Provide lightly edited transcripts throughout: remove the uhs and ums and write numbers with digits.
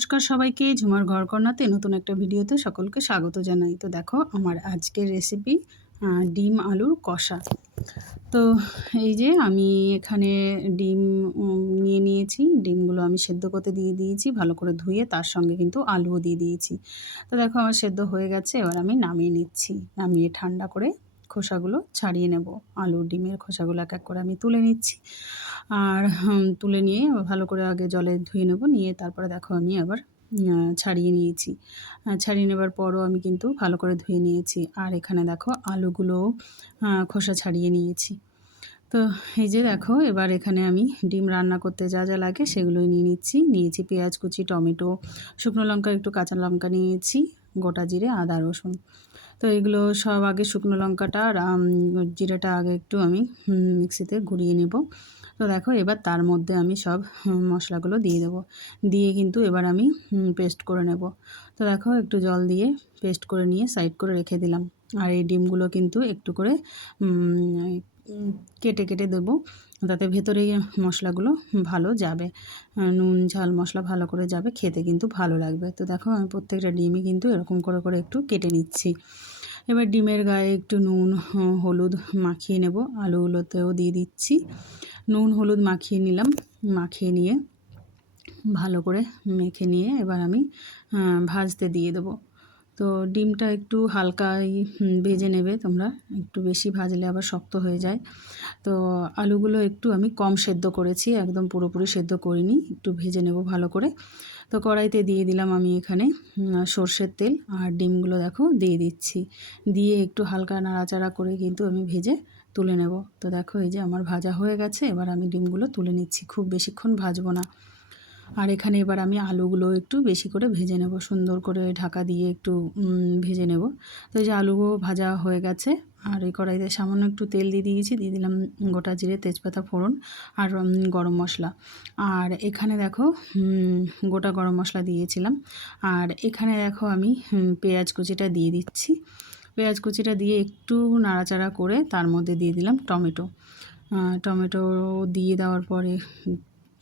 নমস্কার সবাইকে, ঝুমার ঘর কর্নাতে নতুন একটা ভিডিওতে সকলকে স্বাগত জানাই। তো দেখো আমার আজকের রেসিপি ডিম আলুর কষা। তো এই যে আমি এখানে ডিম নিয়ে নিয়েছি। ডিমগুলো আমি সেদ্ধ করতে দিয়ে দিয়েছি ভালো করে ধুয়ে, তার সঙ্গে কিন্তু আলুও দিয়ে দিয়েছি। তো দেখো আমার সেদ্ধ হয়ে গেছে, এবার আমি নামিয়ে নিচ্ছি। নামিয়ে ঠান্ডা করে খোসাগুলো ছাড়িয়ে নেব। আলুর ডিমের খোসাগুলো এক এক করে আমি তুলে নিচ্ছি। আর তুলে নিয়ে ভালো করে আগে জলে ধুয়ে নেব, নিয়ে তারপরে দেখো আমি আবার ছাড়িয়ে নিয়েছি। ছাড়িয়ে নেবার পরও আমি কিন্তু ভালো করে ধুয়ে নিয়েছি। আর এখানে দেখো আলুগুলোও খোসা ছাড়িয়ে নিয়েছি। তো এই যে দেখো এবার এখানে আমি ডিম রান্না করতে যা যা লাগে সেগুলোই নিয়েছি পেঁয়াজ কুচি, টমেটো, শুকনো লঙ্কা, একটু কাঁচা লঙ্কা নিয়েছি, গোটা জিরে, আদা, রসুন। তো এগুলো সব আগে শুকনো লঙ্কাটা আর জিরেটা আগে একটু আমি মিক্সিতে ঘুরিয়ে নেব। তো দেখো এবার তার মধ্যে আমি সব মশলাগুলো দিয়ে দেবো, দিয়ে কিন্তু এবার আমি পেস্ট করে নেব। তো দেখো একটু জল দিয়ে পেস্ট করে নিয়ে সাইড করে রেখে দিলাম। আর এই ডিমগুলো কিন্তু একটু করে কেটে কেটে দেবো, তাতে ভেতরে মশলাগুলো ভালো যাবে, নুন ঝাল মশলা ভালো করে যাবে, খেতে কিন্তু ভালো লাগবে। তো দেখো আমি প্রত্যেকটা ডিমই কিন্তু এরকম করে করে একটু কেটে নিচ্ছি। এবার ডিমের গায়ে একটু নুন হলুদ মাখিয়ে নেব, আলুগুলোতেও দিয়ে দিচ্ছি। নুন হলুদ মাখিয়ে নিলাম, মাখিয়ে নিয়ে ভালো করে মেখে নিয়ে এবার আমি ভাজতে দিয়ে দেবো। তো ডিমটা একটু হালকাই ভেজে নেবে তোমরা, একটু বেশি ভাজলে আবার শক্ত হয়ে যায়। তো আলুগুলো একটু আমি কম সেদ্ধ করেছি, একদম পুরোপুরি সেদ্ধ করিনি, একটু ভেজে নেব ভালো করে। তো কড়াইতে দিয়ে দিলাম আমি এখানে সর্ষের তেল, আর ডিমগুলো দেখো দিয়ে দিচ্ছি, দিয়ে একটু হালকা নাড়াচাড়া করে কিন্তু আমি ভেজে তুলে নেব। তো দেখো এই যে আমার ভাজা হয়ে গেছে, এবার আমি ডিমগুলো তুলে নিচ্ছি, খুব বেশিক্ষণ ভাজবো না। আর এখানে এবার আমি আলুগুলো একটু বেশি করে ভেজে নেব, সুন্দর করে ঢাকা দিয়ে একটু ভেজে নেব। তো এই যে আলুও ভাজা হয়ে গেছে, আর এই কড়াইতে সামান্য একটু তেল দিয়ে দিয়েছি, দিয়ে দিলাম গোটা জিরে, তেজপাতা ফোড়ন আর গরম মশলা। আর এখানে দেখো গোটা গরম মশলা দিয়েছিলাম। আর এখানে দেখো আমি পেঁয়াজ কুচিটা দিয়ে দিচ্ছি। পেঁয়াজ কুচিটা দিয়ে একটু নাড়াচাড়া করে তার মধ্যে দিয়ে দিলাম টমেটো। টমেটো দিয়ে দেওয়ার পরে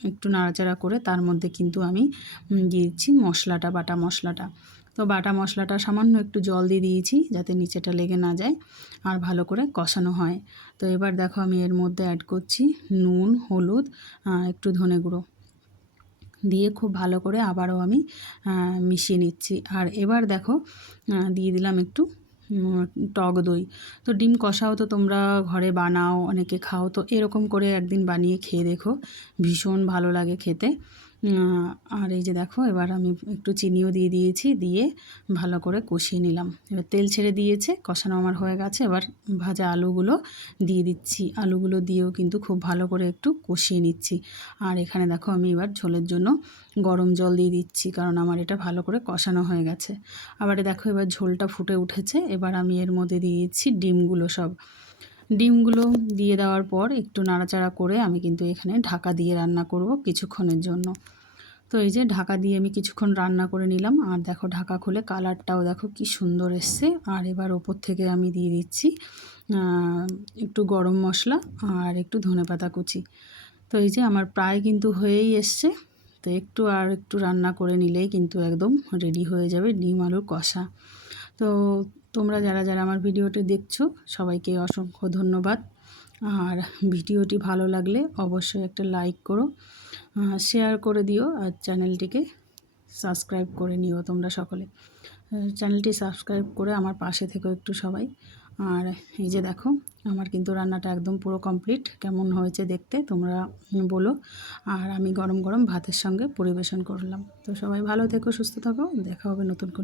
একটু নাড়াচাড়া করে তার মধ্যে কিন্তু আমি দিয়ে দিচ্ছি মশলাটা, বাটা মশলাটা। তো বাটা মশলাটা সামান্য একটু জল দিয়ে দিয়েছি যাতে নিচেটা লেগে না যায় আর ভালো করে কষানো হয়। তো এবার দেখো আমি এর মধ্যে অ্যাড করছি নুন, হলুদ, একটু ধনে গুঁড়ো দিয়ে খুব ভালো করে আবারও আমি মিশিয়ে নিচ্ছি। আর এবার দেখো দিয়ে দিলাম একটু টক দই। তো ডিম কষাও তো তোমরা ঘরে বানাও, অনেকে খাও, তো এরকম করে একদিন বানিয়ে খেয়ে দেখো, ভীষণ ভালো লাগে খেতে। আর এই যে দেখো এবার আমি একটু চিনিও দিয়ে দিয়েছি, দিয়ে ভালো করে কষিয়ে নিলাম। এবার তেল ছেড়ে দিয়েছে, কষানো আমার হয়ে গেছে। এবার ভাজা আলুগুলো দিয়ে দিচ্ছি, আলুগুলো দিয়েও কিন্তু খুব ভালো করে একটু কষিয়ে নিচ্ছি। আর এখানে দেখো আমি এবার ঝোলের জন্য গরম জল দিয়ে দিচ্ছি, কারণ আমার এটা ভালো করে কষানো হয়ে গেছে। আবার দেখো এবার ঝোলটা ফুটে উঠেছে, এবার আমি এর মধ্যে দিয়ে দিচ্ছি ডিমগুলো সব। ডিমগুলো দিয়ে দেওয়ার পর একটু নাড়াচাড়া করে আমি কিন্তু এখানে ঢাকা দিয়ে রান্না করব কিছুক্ষণের জন্য। তো এই যে ঢাকা দিয়ে আমি কিছুক্ষণ রান্না করে নিলাম, আর দেখো ঢাকা খুলে কালারটাও দেখো কি সুন্দর এসছে। আর এবার ওপর থেকে আমি দিয়ে দিচ্ছি একটু গরম মশলা আর একটু ধনেপাতা কুচি। তো এই যে আমার প্রায় কিন্তু হয়েই এসছে, তো একটু রান্না করে নিলেই কিন্তু একদম রেডি হয়ে যাবে ডিম আলুর কষা। তো তোমরা যারা যারা আমার ভিডিওটি দেখছো সবাইকে অসংখ্য ধন্যবাদ। আর ভিডিওটি ভালো লাগলে অবশ্যই একটা লাইক করো, শেয়ার করে দিও, আর চ্যানেলটিকে সাবস্ক্রাইব করে নিও তোমরা সকলে। চ্যানেলটি সাবস্ক্রাইব করে আমার পাশে থেকো একটু সবাই। আর এই যে দেখো আমার কিন্তু রান্নাটা একদম পুরো কমপ্লিট, কেমন হয়েছে দেখতে তোমরা বলো। আর আমি গরম গরম ভাতের সঙ্গে পরিবেশন করলাম। তো সবাই ভালো থেকো, সুস্থ থাকো, দেখা হবে নতুন কোনো